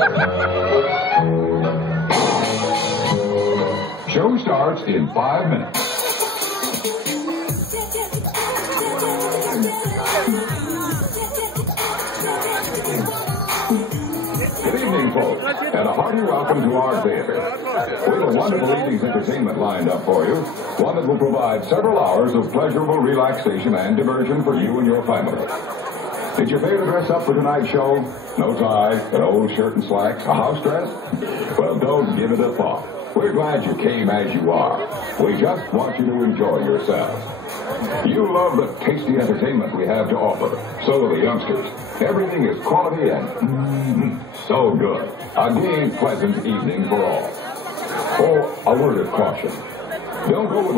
Show starts in 5 minutes. Good evening, folks, and a hearty welcome to our theater. We have a wonderful evening's entertainment lined up for you, one that will provide several hours of pleasurable relaxation and diversion for you and your family. Did you fail to dress up for tonight's show? No tie, an old shirt and slacks, a house dress? Well, don't give it a thought. We're glad you came as you are. We just want you to enjoy yourselves. You love the tasty entertainment we have to offer. So do the youngsters. Everything is quality and so good. A gay, pleasant evening for all. Oh, a word of caution. Don't go with